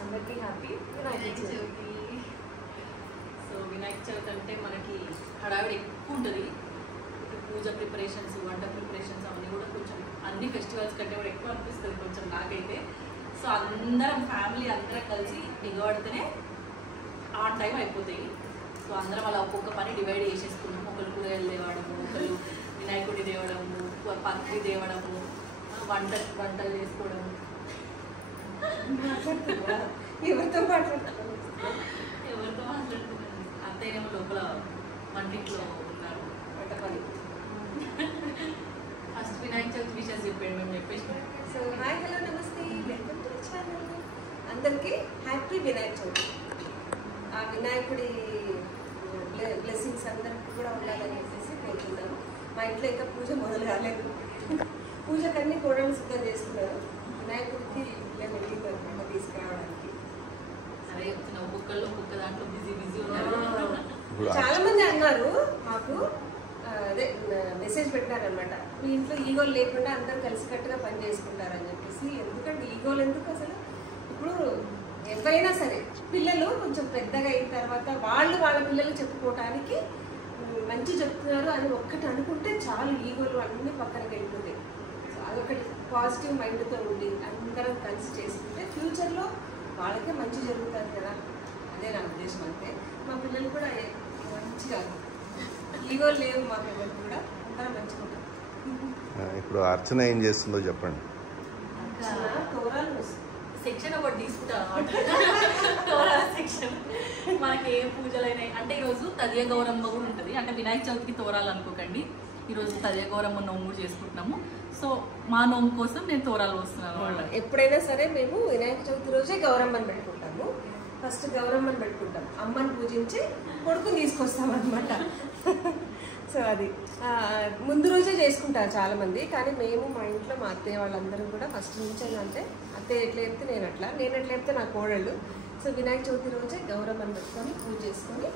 అందరికీ happy Vinayaka Chavithi. So Vinayaka Chavithi అంటే మనకి హడావిడి ఎక్కువ ఉంటుంది. పూజ ప్రిపరేషన్స్, వంట ప్రిపరేషన్స్ అవన్నీ కూడా కొంచెం అన్ని ఫెస్టివల్స్ కంటే కూడా ఎక్కువ అనిపిస్తుంది కొంచెం నాకైతే. సో అందరం ఫ్యామిలీ అందరం కలిసి దిగబడితేనే ఆ టైం అయిపోతాయి. సో అందరం అలా ఒక్కొక్క పని డివైడ్ చేసేసుకున్నాము. ఒకరు కూరగాయలు తేవడము, ఒకరు వినాయకుడి తేవడము, పత్రి తేవడము, వంటలు చేసుకోవడము. ఎవరితో మాట్లాడుతున్నాను? అత్తయ్యేమో లోపల వంటింట్లో ఉన్నారు. వంట పని. ఫస్ట్ వినాయక చవితి విషయాలు చెప్పండి మేము చెప్పేసి. సో హాయ్, హలో, నమస్తే, వెల్కమ్ టు ఛానల్. అందరికీ హ్యాపీ వినాయక చవితి. ఆ వినాయకుడి బ్లెస్సింగ్స్ అందరికీ కూడా ఉండాలని చెప్పేసి కోరుకుంటాను. మా ఇంట్లో ఇంకా పూజ మొదలు కాలేదు. పూజకన్నీ కూడా సిద్ధం చేసుకున్నారు. వినాయకుడికి మేము వెళ్ళింది అనమాట తీసుకురావడానికి. అదే చెప్తున్నా, ఒక్కొక్క దాంట్లో బిజీ ఉన్నారు. చాలా మంది అన్నారు మాకు, అదే మెసేజ్ పెట్టారనమాట, మీ ఇంట్లో ఈగోలు లేకుండా అందరూ కలిసికట్టుగా పని చేసుకుంటారని చెప్పేసి. ఎందుకంటే ఈగోలు ఎందుకు అసలు? ఇప్పుడు ఎవరైనా సరే పిల్లలు కొంచెం పెద్దగా అయిన తర్వాత వాళ్ళ పిల్లలు చెప్పుకోవటానికి మంచి చెప్తున్నారు అని ఒక్కటి అనుకుంటే చాలు, ఈగోలు అన్నీ పక్కనకి వెళ్ళిపోతాయి. సో అదొకటి పాజిటివ్ మైండ్తో ఉండి అందరం కలిసి చేసుకుంటే ఫ్యూచర్లో వాళ్ళకే మంచి జరుగుతుంది కదా. అదే నా ఉద్దేశం. అంతే మా పిల్లలు కూడా మంచిగా ఈగోలు లేవు, మా పిల్లలు కూడా అందరం మంచిగా ఉంటారు. ఇప్పుడు అర్చన ఏం చేస్తుందో చెప్పండి. తోరాలు సెక్షన్ ఒకటి తీసుకుంటాను అన్నమాట. సెక్షన్ మనకి ఏ పూజలైనా అంటే ఈరోజు తదియ గౌరమ్మ కూడా ఉంటుంది. అంటే వినాయక చవితికి తోరాలు అనుకోకండి, ఈరోజు తదియ గౌరమ్మ నోము కూడా చేసుకుంటున్నాము. సో మా నోము కోసం నేను తోరాలు వస్తున్నాను అనమాట. ఎప్పుడైనా సరే మేము వినాయక చవితి రోజే గౌరమ్మని పెట్టుకుంటాము. ఫస్ట్ గౌరమ్మని పెట్టుకుంటాం, అమ్మని పూజించి కొడుకుని తీసుకొస్తాం అనమాట. సో అది ముందు రోజే చేసుకుంటారు చాలామంది. కానీ మేము మా ఇంట్లో మా అత్తయ్య వాళ్ళందరూ కూడా ఫస్ట్ నుంచి అంటే అత్తయ్య ఎట్లా చెప్తే నేను ఎట్లా చెప్తే నా కోడళ్ళు. సో వినాయక చవితి రోజే గౌరమ్మని పెట్టుకొని పూజ చేసుకొని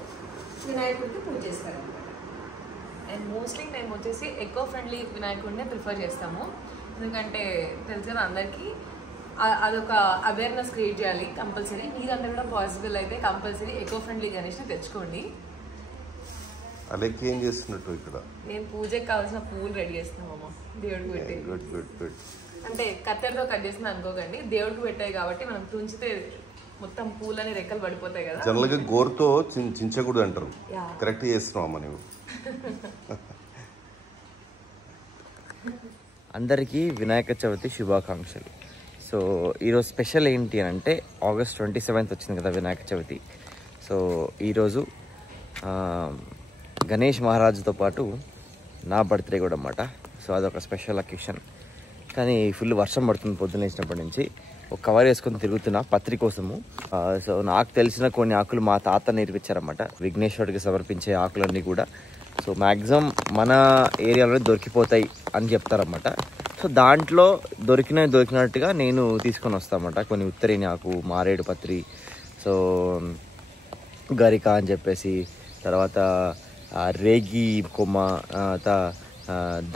వినాయకుడికి పూజ చేస్తారు అనమాట. అండ్ మోస్ట్లీ మేము వచ్చేసి ఎకో ఫ్రెండ్లీ వినాయకుడినే ప్రిఫర్ చేస్తాము. ఎందుకంటే తెలుసు కదా అందరికీ, అదొక అవేర్నెస్ క్రియేట్ చేయాలి కంపల్సరీ. మీరందరూ కూడా పాసిబుల్ అయితే కంపల్సరీ ఎకో ఫ్రెండ్లీ గణేష్ని తెచ్చుకోండి. అలాగే ఏం చేస్తున్నట్టు ఇక్కడ? నేను పూజకి కావాల్సిన పువ్వులు రెడీ చేస్తున్నామమ్మ దేవుడికి పెట్టి. గుడ్. అంటే కత్తెరతో కట్ చేసిన అనుకోకండి, దేవుడికి పెట్టాయి కాబట్టి మనం తుంచితే మొత్తం పూలని రెక్కలు పడిపోతాయి కదా. జనరల్ గా గోరుతో చించకూడదు అంటారు. కరెక్ట్ చేస్తున్నావు అమ్మ నువ్వు. అందరికీ వినాయక చవితి శుభాకాంక్షలు. సో ఈరోజు స్పెషల్ ఏంటి అని అంటే August 27 వచ్చింది కదా వినాయక చవితి. సో ఈరోజు గణేష్ మహారాజుతో పాటు నా బర్త్డే కూడా అన్నమాట. సో అదొక స్పెషల్ అకేషన్. కానీ ఫుల్ వర్షం పడుతుంది పొద్దున్న వేసినప్పటి నుంచి. ఒక కవర్ వేసుకొని తిరుగుతున్నా పత్రి కోసము. సో నాకు తెలిసిన కొన్ని ఆకులు మా తాత నేర్పించారన్నమాట, విఘ్నేశ్వరుడికి సమర్పించే ఆకులన్నీ కూడా. సో మ్యాక్సిమం మన ఏరియాలోనే దొరికిపోతాయి అని చెప్తారన్నమాట. సో దాంట్లో దొరికినట్టుగా నేను తీసుకొని వస్తామన్నమాట. కొన్ని ఉత్తరేణి ఆకు, మారేడు పత్రి, సో గరిక అని చెప్పేసి, తర్వాత రేగి కొమ్మ,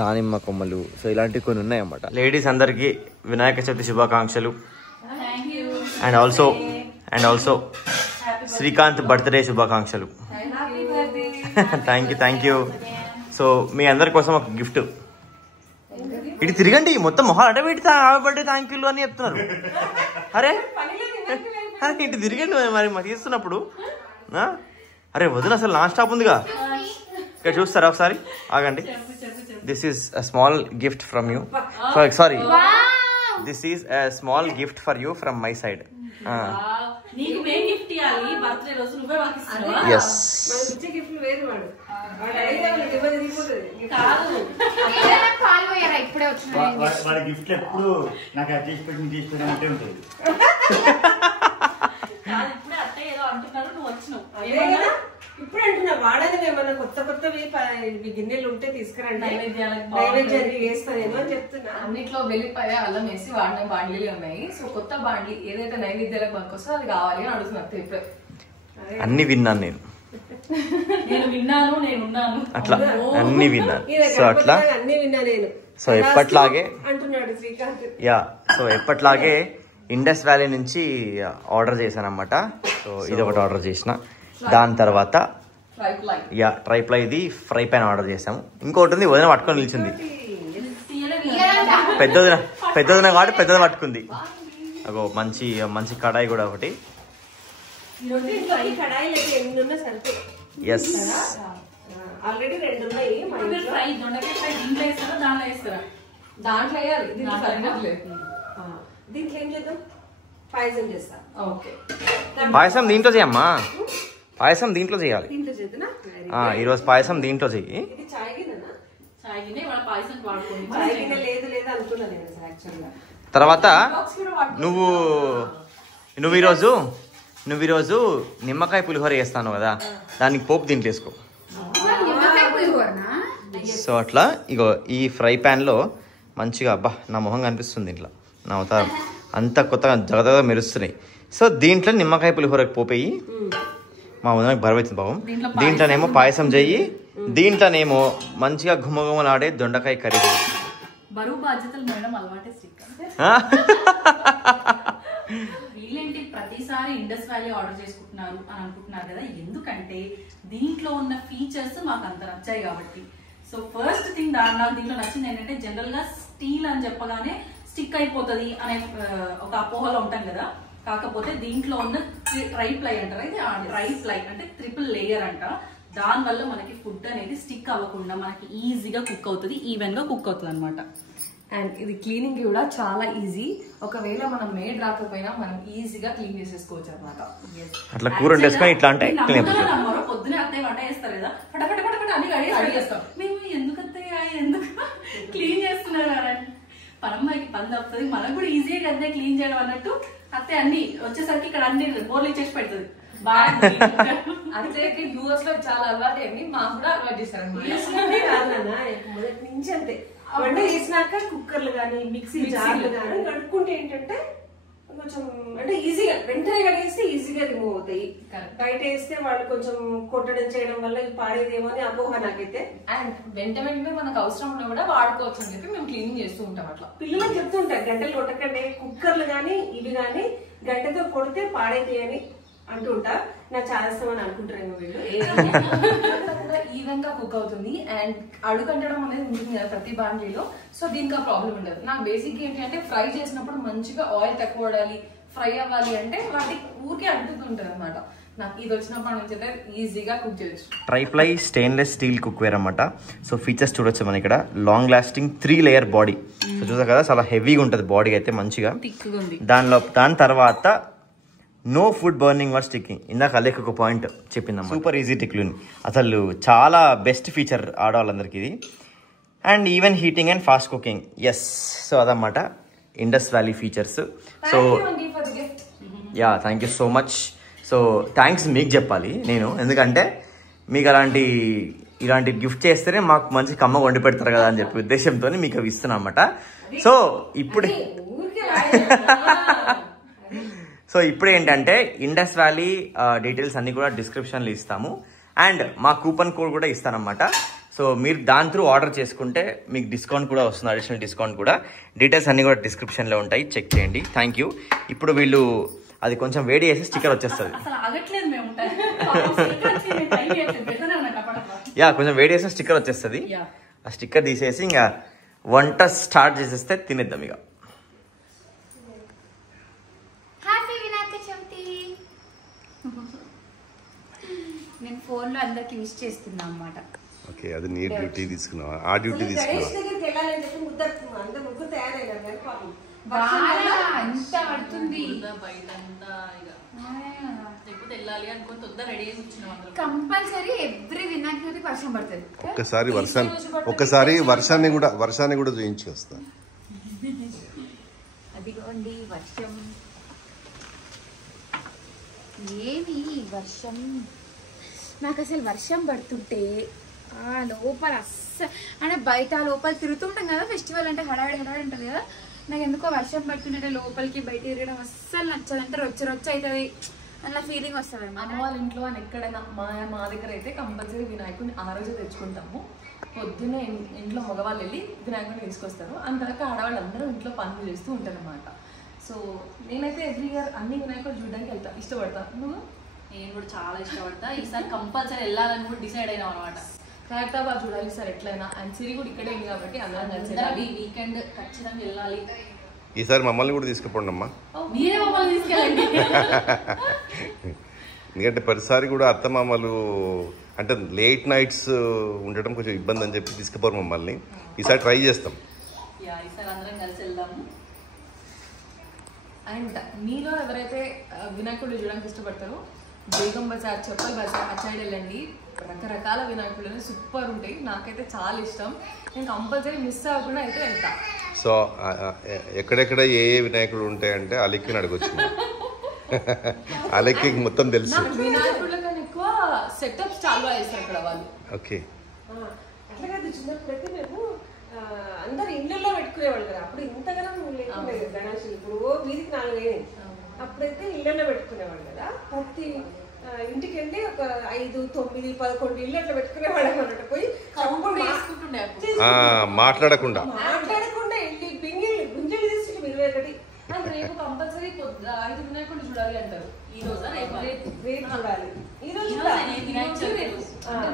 దానిమ్మ కొమ్మలు, సో ఇలాంటివి కొన్ని ఉన్నాయన్నమాట. లేడీస్ అందరికీ వినాయక చవితి శుభాకాంక్షలు. అండ్ ఆల్సో శ్రీకాంత్ బర్త్డే శుభాకాంక్షలు. Thank you. సో మీ అందరి కోసం ఒక గిఫ్ట్. ఇటు తిరగండి, మొత్తం మొహాలు అంటే పెట్టి బర్త్డే థ్యాంక్ యూ అని చెప్తున్నారు. అరే ఇటు తిరగండి మరి మాకు తీస్తున్నప్పుడు. అరే వదిన అసలు నాన్ స్టాప్ ఉందిగా, ఇక్కడ చూస్తారా ఒకసారి ఆగండి. This is a small gift from you. Sorry, this is a small gift for you from my side. Yes, వాడి గిఫ్ట్ ఎప్పుడు నాకు అది చేసి పెట్టి చేసి పెట్టినట్టే ఉంటుంది. ఇప్పుడు అంటున్నా వాడని ఏమన్నా కొత్తవి గిన్నెలు ఉంటే తీసుకురండి, నైవేద్యానికి వేస్తానేమో అని చెప్తున్నా. అన్నిట్లో వెల్లిపాయ అల్లం వేసి వాడిన బాండ్లీలు ఉన్నాయి. సో కొత్త బాండ్లీ ఏదైతే నైవేద్యాలకు పనికొస్తుందో అది కావాలి అని అడుగుతున్నారు. ఇప్పుడు అన్ని విన్నాను నేను, నేనున్నాను అట్లా అన్ని విన్నాను. సో అట్లా అన్ని విన్నా నేను. సో ఎప్పట్లాగే అంటున్నాడు శ్రీకాంత్. సో ఎప్పట్లాగే ఇండస్ వ్యాలీ నుంచి ఆర్డర్ చేశాను అనమాట. సో ఇది ఒకటి ఆర్డర్ చేసిన. దాని తర్వాత ట్రైప్లై ఇది ఫ్రై ప్యాన్ ఆర్డర్ చేసాము. ఇంకోటి ఉంది వదిన పట్టుకొని నిలిచింది, పెద్దదిన కాబట్టి పెద్దది పట్టుకుంది. అగో మంచి మంచి కడాయి కూడా ఒకటి. ఎస్ ఆల్రెడీ 2 ఉన్నాయి. దాంట్లో వేయాలి. దీంట్లో ఏం చేద్దాం? పాయసం చేస్తా. ఓకే, పాయసం దీంట్లో చేయమ్మా, పాయసం దీంట్లో చేయాలి. దీంట్లో చేద్దాం. ఈరోజు పాయసం దీంట్లో చెయ్యి. ఇది చాయ్ గిన్నెనా? చాయ్ గిన్నె వాళ్ళ పాయసం వాడుకోండి. చాయ్ గిన్నె లేదు లేదు అనుకున్నా నేను అసలు యాక్చువల్గా. తర్వాత నువ్వు ఈరోజు నిమ్మకాయ పులిహోర చేస్తాను కదా, దానికి పోపు దీంట్లో వేసుకో. సో అట్లా ఇగో ఈ ఫ్రై ప్యాన్లో మంచిగా అబ్బా నా మొహం కనిపిస్తుంది, దీంట్లో నా అవతారం అంతా కొత్తగా జగదగా మెరుస్తున్నాయి. సో దీంట్లో నిమ్మకాయ పులిహోరకు పోపేయి. మా వదినకు బరువైతుంది పాపం. దీంట్లోనేమో పాయసం చెయ్యి, దీంట్లోనేమో మంచిగా గుమగుమలాడే దొండకాయ కర్రీ చెయ్యి. బరువు బాధ్యతలు మేడం అలవాటే వీళ్ళేంటి ప్రతిసారి ఇండస్ వ్యాలీ ఆర్డర్ చేసుకుంటున్నారు అని అనుకుంటున్నారు కదా, ఎందుకంటే దీంట్లో ఉన్న ఫీచర్స్ మాకు అంత నచ్చాయి కాబట్టి. సో ఫస్ట్ థింగ్ నాకు దీంట్లో నచ్చింది ఏంటంటే, జనరల్ గా స్టీల్ అని చెప్పగానే స్టిక్ అయిపోతుంది అనే ఒక అపోహలో ఉంటాం కదా. కాకపోతే దీంట్లో ఉన్న ట్రైప్లై అంటారా, ఇది ట్రైప్లై అంటే 3 లేయర్ అంట. దాని వల్ల మనకి ఫుడ్ అనేది స్టిక్ అవ్వకుండా మనకి ఈజీగా కుక్ అవుతుంది, ఈవెన్ గా కుక్ అవుతుంది అనమాట. అండ్ ఇది క్లీనింగ్ కూడా చాలా ఈజీ. ఒకవేళ మనం మేడ్ రాకపోయినా మనం ఈజీగా క్లీన్ చేసేసుకోవచ్చు అనమాట. అట్లా కూర వండేసుకొని ఇట్లా అంటే పొద్దునే అత్తయ్య వంట చేస్తారు కదా, ఫటాఫట ఫటాఫట అన్ని రెడీ చేస్తాం. మేము ఎందుకు అత్తయ్య ఎందుకు క్లీన్ చేస్తున్నారు అని పనమ్మాయికి పని తప్పుతుంది, మనకు కూడా ఈజీగా కదా క్లీన్ చేయడం అన్నట్టు అత్తయ్య అన్ని వచ్చేసరికి ఇక్కడ అన్ని బోర్లు ఇచ్చేసి పెడుతుంది. అత్తయ్యకి యూఎస్ లో చాలా అలవాటు అయింది, మాకు కూడా అలవాటు చేశారు. మొదటి నుంచి అంతే. వంట చేసినాక కుక్కర్లు కానీ మిక్సీ జార్లు కానీ కడుక్కుంటే ఏంటంటే కొంచెం అంటే ఈజీగా వెంటనే కడిగేస్తే ఈజీగా రిమూవ్ అవుతాయి. బయట వేస్తే వాళ్ళు కొంచెం కొట్టడం చేయడం వల్ల పాడేదేమో అని అపోహ నాకైతే. అండ్ వెంటనే మనకు అవసరం ఉన్నా కూడా వాడుకోవచ్చు అని చెప్పి మేము క్లీనింగ్ చేస్తూ ఉంటాం. అట్లా పిల్లలకు చెప్తుంటారు, గంటలు కొట్టకండి, కుక్కర్లు కానీ ఇవి కానీ గంటతో కొడితే పాడైతాయి అని అంటుంటా. నాకు చాలా ఇష్టం అని అనుకుంటారేమో వీళ్ళు. ఈవెన్ గా కుక్ అవుతుంది అండ్ అడుగంటడం అనేది ఉంటుంది కదా ప్రతి బాండీలో. సో దీనికి ఆ ప్రాబ్లం ఉండదు. నాకు బేసిక్ ఏంటి అంటే ఫ్రై చేసినప్పుడు మంచిగా ఆయిల్ తక్కువ పడాలి, ఫ్రై అవ్వాలి అంటే వాటికి ఊరికే అంటుతుంటది అనమాట. నాకు ఇది వచ్చినప్పటి నుంచి అయితే ఈజీగా కుక్ చేయొచ్చు. Triply stainless steel cookware అనమాట. సో ఫీచర్స్ చూడొచ్చు మన ఇక్కడ. Long lasting 3 layer body. So చూసారు కదా, చాలా హెవీగా ఉంటుంది బాడీ అయితే, మంచిగా దాని తర్వాత no food burning or sticking. ఇందాక అలేక ఒక పాయింట్ చెప్పిందమ్మా, సూపర్ ఈజీ టు క్లీన్. అసలు చాలా బెస్ట్ ఫీచర్ ఆడవాళ్ళందరికీ ఇది. And even heating and fast cooking. Yes, so అదన్నమాట Indus Valley features. So ya, thank you so much. So thanks మీకు చెప్పాలి నేను, ఎందుకంటే మీకు ఇలాంటి గిఫ్ట్ చేస్తేనే మాకు మంచి కమ్మ వండి పెడతారు కదా అని చెప్పి ఉద్దేశంతో మీకు అవి ఇస్తున్నాను అనమాట. సో ఇప్పుడు ఏంటంటే ఇండస్ వ్యాలీ డీటెయిల్స్ అన్ని కూడా డిస్క్రిప్షన్లో ఇస్తాము. అండ్ మా కూపన్ కోడ్ కూడా ఇస్తానమాట. సో మీరు దాని త్రూ ఆర్డర్ చేసుకుంటే మీకు డిస్కౌంట్ కూడా వస్తుంది, అడిషనల్ డిస్కౌంట్ కూడా. డీటెయిల్స్ అన్ని కూడా డిస్క్రిప్షన్లో ఉంటాయి, చెక్ చేయండి. Thank you. ఇప్పుడు వీళ్ళు అది కొంచెం వేడి చేసి స్టిక్కర్ వచ్చేస్తుంది. యా, కొంచెం వేడి చేసి స్టిక్కర్ వచ్చేస్తుంది. ఆ స్టిక్కర్ తీసేసి ఇంకా వంట స్టార్ట్ చేసేస్తే తినేద్దాం ఇక. నేను ఫోన్ లో అందరికి యూజ్ చేస్తున్నా అన్నమాట. ఓకే, అది నీ డ్యూటీ తీసుకున్నావా? ఆ డ్యూటీ తీసుకున్నావా? అంత పడుతుంది కంపల్సరీ ఎవ్రీ వినాయక చవితికి వర్షం పడుతుంది. ఒక్కసారి వర్షాన్ని కూడా చూయించి వస్తా. అదిగోండి వర్షం. ఏమి వర్షం, నాకు అసలు వర్షం పడుతుంటే లోపల అంటే బయట లోపల తిరుగుతుంటాం కదా, ఫెస్టివల్ అంటే హడావిడి ఉంటుంది కదా. నాకు ఎందుకో వర్షం పడుతుంటే లోపలికి బయట తిరగడం అస్సలు నచ్చదు. అంటే రొచ్చి అవుతుంది అలా ఫీలింగ్ వస్తుంది. అమ్మ వాళ్ళ ఇంట్లో అని ఎక్కడైనా మా దగ్గర అయితే కంపల్సరీ వినాయకుడిని ఆ రోజు తెచ్చుకుంటాము. పొద్దున్నే ఇంట్లో మగవాళ్ళు వెళ్ళి వినాయకుడిని తీసుకొస్తారు. అంతవరకు ఆడవాళ్ళు అందరూ ఇంట్లో పనులు చేస్తూ ఉంటారు అనమాట. సో నేనైతే ఎవ్రీ ఇయర్ అన్ని వినాయకుడు చూడడానికి వెళ్తా, ఇష్టపడతా. నువ్వు? నేను కూడా చాలా ఇష్టపడతా. ఈసారి కంపల్సరీ వెళ్ళాలని కూడా డిసైడ్ అయినాం అనమాట. ఖైరతాబాద్ చూడాలి సార్ ఎట్లయినా, అండ్ సిరి కూడా ఇక్కడే ఉంది కాబట్టి అందరం కలిసి వెళ్ళాలి. వీకెండ్ ఖచ్చితంగా వెళ్ళాలి. ఈసారి మమ్మల్ని కూడా తీసుకుపోండి అమ్మా. మీరే మమ్మల్ని తీసుకెళ్ళండి. ఎందుకంటే ప్రతిసారి కూడా అత్తమామలు అంటే లేట్ నైట్స్ ఉండటం కొంచెం ఇబ్బంది అని చెప్పి తీసుకుపోరు మమ్మల్ని. ఈసారి ట్రై చేస్తాం. ఈసారి అందరం కలిసి వెళ్దాము. అండ్ మీలో ఎవరైతే వినాయకుడు చూడడానికి ఇష్టపడతారో బేగం బజార్, చెప్పల్ బజార్ అటు సైడ్ వెళ్ళండి. రకరకాల వినాయకుడు సూపర్ ఉంటాయి. నాకైతే చాలా ఇష్టం. నేను కంపల్సరీ మిస్ అవ్వకుండా అయితే వెళ్తా. సో ఎక్కడెక్కడ ఏ ఏ వినాయకుడు ఉంటాయంటే అలెక్కిని అడగొచ్చు. అలెక్కి మొత్తం తెలుసు. వినాయకుడుల కన్నా ఎక్కువ సెటప్స్ చాలా వేస్తారు అక్కడ వాళ్ళు. ఓకే. అట్లా కాదు, చిన్నప్పుడైతే మేము అందరు ఇళ్ళల్లో పెట్టుకునేవాళ్ళు కదా. అప్పుడు ఇంతగానో లేకుండా గణేష్ ఇప్పుడు వీధికి 4 అయ్యాయి. అప్పుడైతే ఇళ్ళల్లో పెట్టుకునేవాళ్ళు కదా. ప్రతి ఇంటికి వెళ్ళి ఒక 5, 9, 11 ఇళ్ళు అట్లా పెట్టుకునేవాళ్ళం అన్నట్టు. పోయి మాట్లాడకుండా వెళ్ళి పింగిళ్ళు గుంజలు తీసి 21. రేపు కంపల్సరీ 5 వినాయకుడు చూడాలి అంటారు. ఈ రోజు రేపు చూడాలి. ఈ రోజు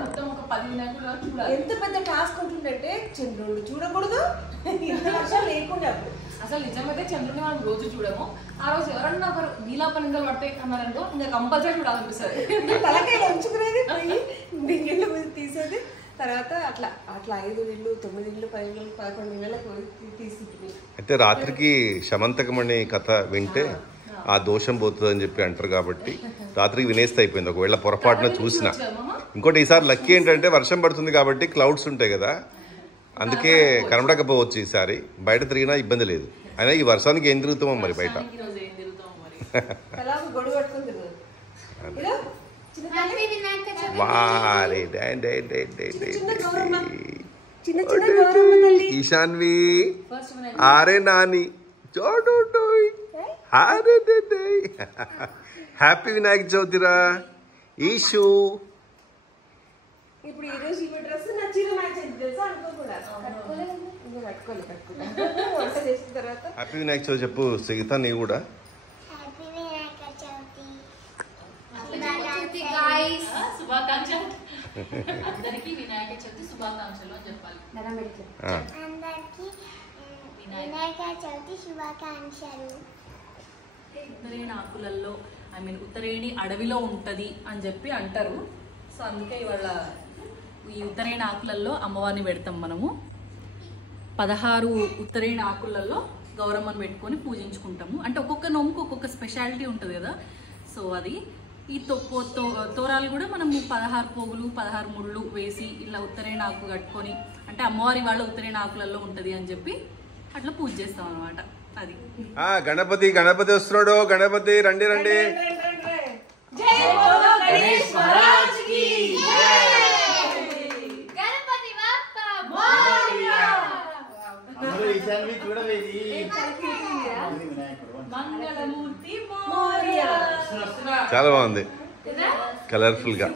మొత్తం ఒక 10 వినాయకుడు చూడాలి. ఎంత పెద్ద టాస్క్ ఉంటుందంటే చంద్రుడు చూడకూడదు, ఇంత వర్షాలు లేకుండా. అసలు నిజమైతే చంద్రుని మనం రోజు చూడము. ఆ రోజు ఎవరన్నా ఒకరు నీలాపనింగలు పడితే అన్నారనుకో ఇంకా కంపల్సరీ చూడాలనిపిస్తుంది. తలకాయలు ఉంచుకునేది, పోయి డింగిళ్ళు తీసేది. తర్వాత అట్లా 5 ఇళ్ళు, 9 ఇళ్ళు, 10 ఇళ్ళు, 11 ఇళ్ళకి తీసుకుంటుంది. అయితే రాత్రికి శమంతకమణి కథ వింటే ఆ దోషం పోతుంది అని చెప్పి అంటారు కాబట్టి రాత్రికి వినేస్తే అయిపోయింది. ఒకవేళ పొరపాటున చూసిన. ఇంకోటి ఈసారి లక్కీ ఏంటంటే వర్షం పడుతుంది కాబట్టి క్లౌడ్స్ ఉంటాయి కదా, అందుకే కనబడకపోవచ్చు. ఈసారి బయట తిరిగినా ఇబ్బంది లేదు. అయినా ఈ వర్షానికి ఏం తిరుగుతామో మరి బయట. ఈశాన్వి ఆరే నాని చోటు హ్యాపీ వినాయక చవితిరా ఈషు. ఇప్పుడు ఈ రోజు ఈ డ్రెస్ నచ్చిన మ్యాచ్ అయింది తెలుసా? అనుకోకూడదు, వంట చేసిన తర్వాత హ్యాపీ వినాయక చవితి చెప్పు సిగితా. నీవు కూడా శుభాకాంక్షలు. అందరికి వినాయక చవితి శుభాకాంక్షలు అని చెప్పాలి. వినాయక చవితి శుభాకాంక్షలు. ఉత్తరేణి ఆకులలో ఉత్తరేణి అడవిలో ఉంటది అని చెప్పి అంటారు. సో అందుకే ఇవాళ ఈ ఉత్తరేణి ఆకులలో అమ్మవారిని పెడతాం మనము. 16 ఉత్తరేణి ఆకులలో గౌరమ్మను పెట్టుకొని పూజించుకుంటాము. అంటే ఒక్కొక్క నోముకు ఒక్కొక్క స్పెషాలిటీ ఉంటుంది కదా. సో అది ఈ తోరాలు కూడా మనము 16 పోగులు 16 ముళ్ళు వేసి ఇలా ఉత్తరేణి ఆకు కట్టుకొని, అంటే అమ్మవారి వాళ్ళ ఉత్తరేణి ఆకులలో ఉంటుంది అని చెప్పి అట్లా పూజ చేస్తాం అనమాట. అది గణపతి వస్తున్నాడు. గణపతి రండి రండి. చాలా బాగుంది, కలర్ఫుల్ గా.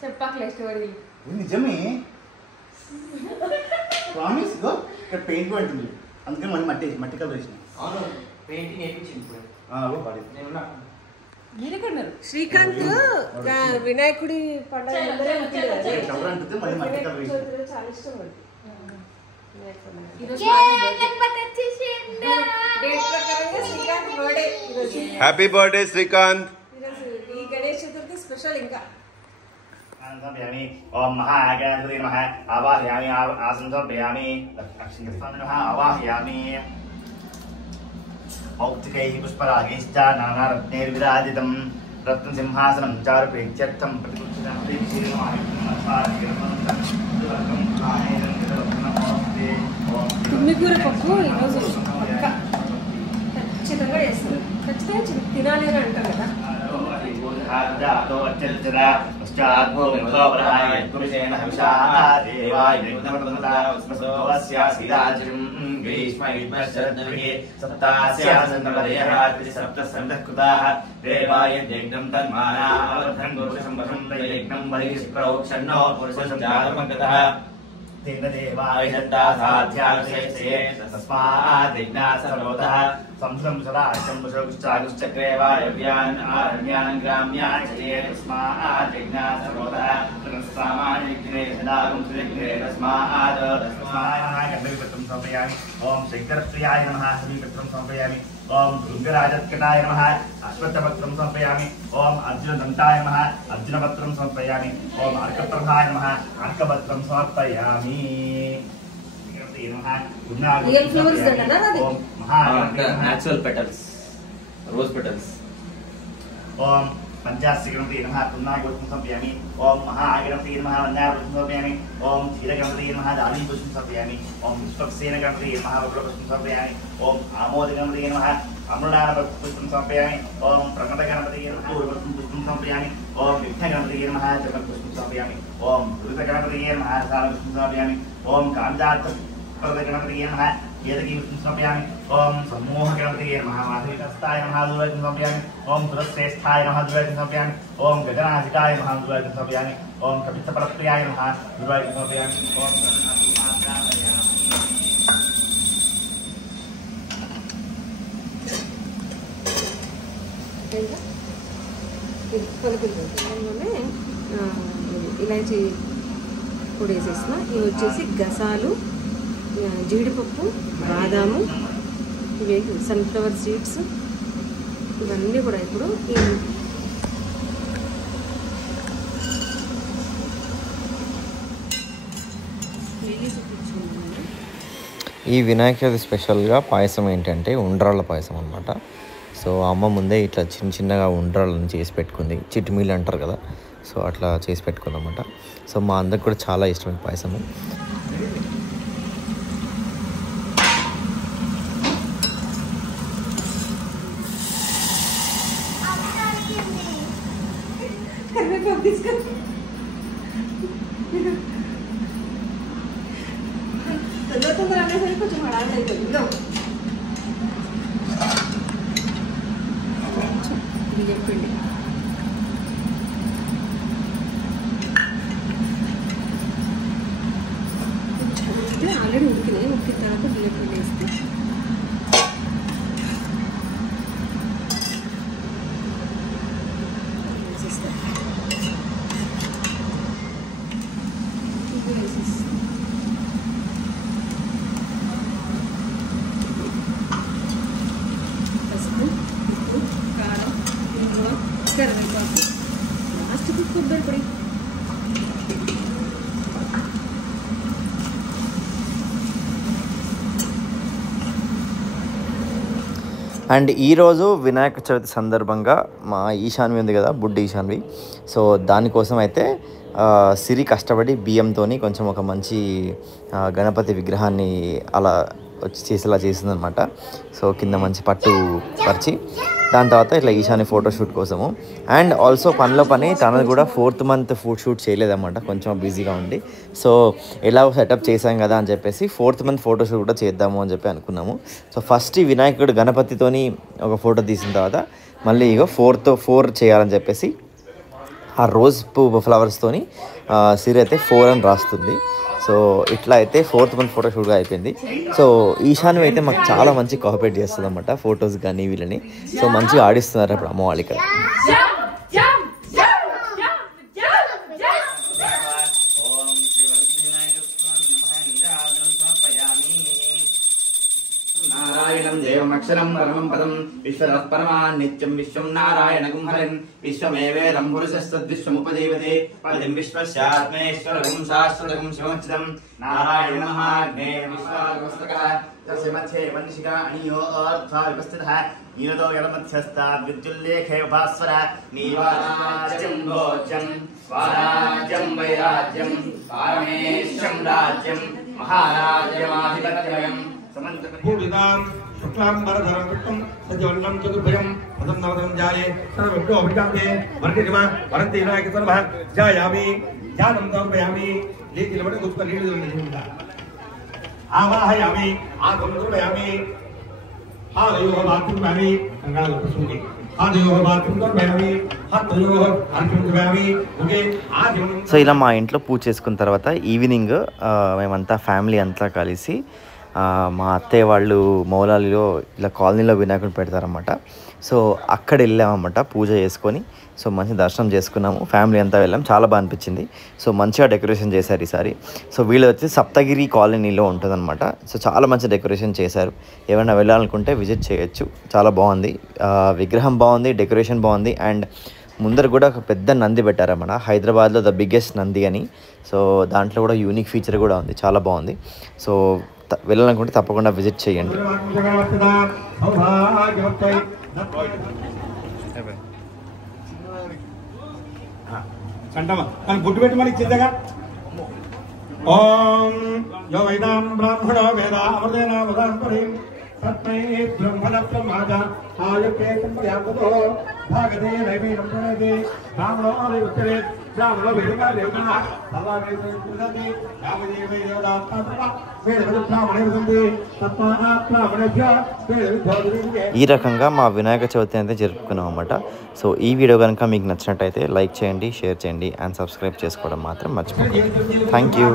చెప్పట్లే స్టోరీ నిజమే. ప్రామిస్ గో ఇక్కడ పెయింట్ పడుతుంది, అందుకని మళ్ళీ మట్టి కలర్ వేసిన. శ్రీకాంత్ వినాయకుడి పండుగ చాలా ఇష్టం పడుతుంది. Happy birthday Srikanth. ఈ గణేష్ చతుర్థి స్పెషల్. ఇంకా ఓం మహాగణపతి నమః ఆవాహయామి ఆసంతర్పయామి నమః ఆవాహయామి ఔక్తికైః పుష్పరాగైశ్చ నానారత్నైర్విరాజితం రత్నసింహాసనం చారుపేత్యర్థం ప్రతిపుష్టితం తుమ్మికూర పప్పు ఈరోజు ఖచ్చితంగా చేస్తారు. ఖచ్చితంగా తినాలి అని అంటారు కదా. పురుషేణ ग्रीष्मयुष्मशरद्विः सप्तास्यासन्नवदयः त्रिसप्तसन्धकृताः देवाय यज्ञं तन्माना अवर्धन् पुरुषं वशं यज्ञं बहिष्प्रोक्षन्नो पुरुषं जातमगतः तेन देवाय दत्ता साध्याविशेषे तस्मात् यज्ञात् सर्वतः संसं सदा शम्भुश्चागुश्चक्रे वायव्यान् आरण्यान् ग्राम्यान् चये तस्मात् यज्ञात् सर्वतः सामान्यज्ञे सदागं सुयज्ञे तस्मात् गन्धविपत्रं समर्पयामि ओम शंकरप्रियाय नमः हरिपत्रं समर्पयामि ओम भृंगराजत्कटाय नमः अश्वत्थपत्रं समर्पयामि ओम अर्जुनदन्ताय नमः अर्जुनपत्रं समर्पयामि ओम अर्कप्रभाय नमः अर्कपत्रं समर्पयामि रियल फ्लावर्स दंडना ना ओम Mahaganapati natural petals, rose petals. ओम पंचास्यगणपति नमः पुन्नागपुष्पं समर्पयामि ओम महागणपति नमः वन्दापुष्पं समर्पयामि ओम क्षीरगणपति नमः दानीपुष्पं समर्पयामि ओम विश्वक्सेनगणपति नमः वक्रपुष्पं समर्पयामि ओम आमोदगणपति नमः अमृतानपुष्पं समर्पयामि ओम प्रकटगणपति नमः पूर्वपुष्पं समर्पयामि ओम विघ्नगणपति नमः जगत्पुष्पं समर्पयामि ओम दुरितगणपति नमः सालपुष्पं समर्पयामि ओम काञ्जातप्रदगणपति नमः वेदगीपुष्पं समर्पयामि ओम सम्मोहगणपति नमः माधवीकस्ताय नमः दूरवाक्यं समर्पयामि ओम सुरश्रेष्ठाय नमः दूरवाक्यं समर्पयामि ओम गगनाधिकाय नमः दूरवाक्यं समर्पयामि ओम कपित्थपरप्रियाय नमः दूरवाक्यं समर्पयामि ओम ఇలాచి పొడి వేసేసిన ఇవి వచ్చేసి గసాలు జీడిపప్పు బాదాము ఇవి సన్ఫ్లవర్ సీడ్స్ ఇవన్నీ కూడా ఇప్పుడు ఈ వినాయక చవితి స్పెషల్గా పాయసం ఏంటంటే ఉండ్రాళ్ళ పాయసం అనమాట. సో అమ్మ ముందే ఇట్లా చిన్న చిన్నగా ఉండ్రాళ్ళని చేసి పెట్టుకుంది, చిట్టుమీలు అంటారు కదా, సో అట్లా చేసి పెట్టుకుంది అనమాట. సో మా అందరికి కూడా చాలా ఇష్టమైన పాయసము. తొందర అనేసరికి కొంచెం హడావిడి అవుతుంది. బియ్యం పిండి ఆల్రెడీ ఉడికినాయి. ఉడికిన తర్వాత బియ్యం పిండి వేస్తే అండ్ ఈరోజు వినాయక చవితి సందర్భంగా మా ఈశాన్వి ఉంది కదా, బుడ్డి ఈశాన్వి, సో దానికోసం అయితే సిరి కష్టపడి బియ్యంతో కొంచెం ఒక మంచి గణపతి విగ్రహాన్ని అలా చేసేలా చేసిందనమాట. సో కింద మంచి పట్టు పరిచి దాని తర్వాత ఇట్లా ఈశాన్య ఫోటోషూట్ కోసము. అండ్ ఆల్సో పనిలో పని తనది కూడా 4th month షూట్ చేయలేదన్నమాట, కొంచెం బిజీగా ఉండి. సో ఎలా సెటప్ చేశాం కదా అని చెప్పేసి 4th month ఫోటోషూట్ కూడా చేద్దాము అని చెప్పి అనుకున్నాము. సో ఫస్ట్ ఈ వినాయకుడు గణపతితోని ఒక ఫోటో తీసిన తర్వాత మళ్ళీ ఇగో 4 చేయాలని చెప్పేసి ఆ రోజ్ పువ్వు ఫ్లవర్స్తోని సిరి అయితే 4 అని రాస్తుంది. సో ఇట్లా అయితే 4th month ఫోటోషూట్గా అయిపోయింది. సో ఈశాన్వి అయితే మాకు చాలా మంచి కోఆపరేట్ చేస్తుంది అనమాట, ఫొటోస్ కానీ వీళ్ళని. సో మంచిగా ఆడిస్తున్నారు అప్పుడు అమ్మ వాళ్ళు ఇక్కడ. नारायणं देवमक्षरं परमं पदं विश्वतः परमान् नित्यं विश्वं नारायणगुं हरिं विश्वमेवेदं पुरुषस्तद्विश्वमुपजीवते पदिं विश्वस्यात्मेश्वरगुं शाश्वतगुं शिवमच्युतं नारायण महाग्ने विश्वागमस्तकः तस्य मध्ये वंशिका अणियो अर्थः विपस्थितः नीरतो यलमध्यस्था विद्युल्लेखे भास्वर नीवाराज्यं भोज्यं स्वाराज्यं वैराज्यं पारमेश्वरं राज्यं महाराज्यमाधिपत्यम् पूजितां शुक्लाम्बरधरं कृष्णं सज्जवन्नं चतुर्भुजं पदं नवदं जाये सर्वविष्णु अभिजाते वर्णिमा वरन्ति विनायक सर्वः जायामि जातं समर्पयामि लीतिलवटे कुछ लीड ఆవాహయామి ఆగంతుర్యామి ఆదయోః వాక్యంయామి కంగాళ పుష్పే ఆదయోః వాక్యంయామి హత్తయోః అర్ఘ్యంయామి ఓకే ఆది. సో ఇలా మా ఇంట్లో పూజ చేసుకున్న తర్వాత ఈవినింగ్ మేమంతా ఫ్యామిలీ అంతా కలిసి మా అత్తయ్య వాళ్ళు మౌలాలిలో ఇలా కాలనీలో వినాయకుడిని పెడతారన్నమాట. సో అక్కడ వెళ్ళామన్నమాట పూజ చేసుకొని. సో మంచి దర్శనం చేసుకున్నాము, ఫ్యామిలీ అంతా వెళ్ళాం, చాలా బాగా అనిపించింది. సో మంచిగా డెకరేషన్ చేశారు ఈసారి. సో వీళ్ళు వచ్చి సప్తగిరి కాలనీలో ఉంటుందన్నమాట. సో చాలా మంచి డెకరేషన్ చేశారు. ఏమైనా వెళ్ళాలనుకుంటే విజిట్ చేయొచ్చు, చాలా బాగుంది. విగ్రహం బాగుంది, డెకరేషన్ బాగుంది. అండ్ ముందర కూడా ఒక పెద్ద నంది పెట్టారన్నమాట, హైదరాబాద్లో ద బిగ్గెస్ట్ నంది అని. సో దాంట్లో కూడా యూనిక్ ఫీచర్ కూడా ఉంది, చాలా బాగుంది. సో వెళ్ళాలనుకుంటే తప్పకుండా విజిట్ చేయండి. కానీ గుడ్డు పెట్టి మరి ఇచ్చేద్దగా. ఓం యో వైదాం బ్రాహ్మణో వేద అమృతేన వదాంపరి తస్మై బ్రహ్మణ బ్రహ్మాజ ఆయుకే సంప్రయాపదో భాగదే నైవేద్యం ప్రణదే బ్రాహ్మణో ఉత్తరే బ్రాహ్మణో వేదికా దేవతా సదా వేదతే యావదేవై దేవతాత్మా వేద బ్రాహ్మణే వదంతి తత్వాత్ బ్రాహ్మణేభ్య వేద. ఈ రకంగా మా వినాయక చవితి అయితే జరుపుకున్నాం అన్నమాట. సో ఈ వీడియో కనుక మీకు నచ్చినట్టయితే లైక్ చేయండి, షేర్ చేయండి అండ్ సబ్స్క్రైబ్ చేసుకోవడం మాత్రం మర్చిపోకండి. Thank you.